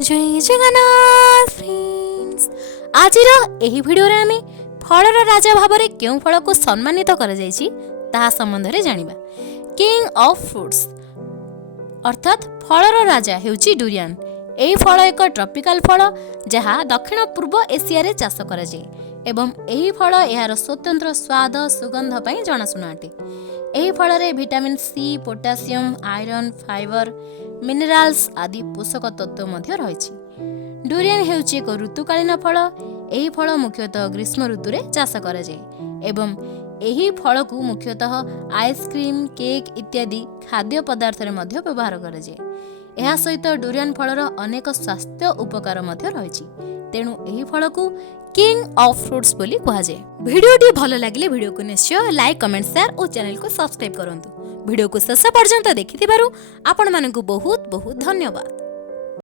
जय जगन्नाथ फ्रेंड्स। आज एही वीडियो रे आमे फलर राजा भाबरे केउ फल को सम्मानित करा जायछि ताहा संबंध रे जानिबा। किंग ऑफ फ्रूट्स अर्थात फलर राजा हेउछि डुरियन। एही फल एक ट्रॉपिकल फल जहा दक्षिण पूर्व एशिया रे चाष करा जाय एवं एही फल एहार स्वतंत्र स्वाद सुगंध पई जनाशुना अटे। एही फल रे vitamin C, potassium, iron, fibre, minerals आदि पोषक तत्व मध्य रहिछि। डुरियन हेउछि एक ऋतुकालीन फल। एही फल मुख्यतः ग्रीष्म ऋतु रे चाष करा जाय एवं एही फल को मुख्यतः आइसक्रीम, केक इत्यादि खाद्य पदार्थ रे मध्य व्यवहार करा जाय। एहा सहित डुरियन फलर अनेक स्वास्थ्य उपकार मध्य रहिछि। तेणु एही फल को किंग ऑफ फ्रूट्स बोली कहा जाय। वीडियोटी भल लागिले वीडियो को निश्चय लाइक, कमेंट, शेयर और चैनल को सब्सक्राइब करंतु। वीडियो को शेष पर्यंत देखिथिबारु आपण मानकु बहुत बहुत धन्यवाद।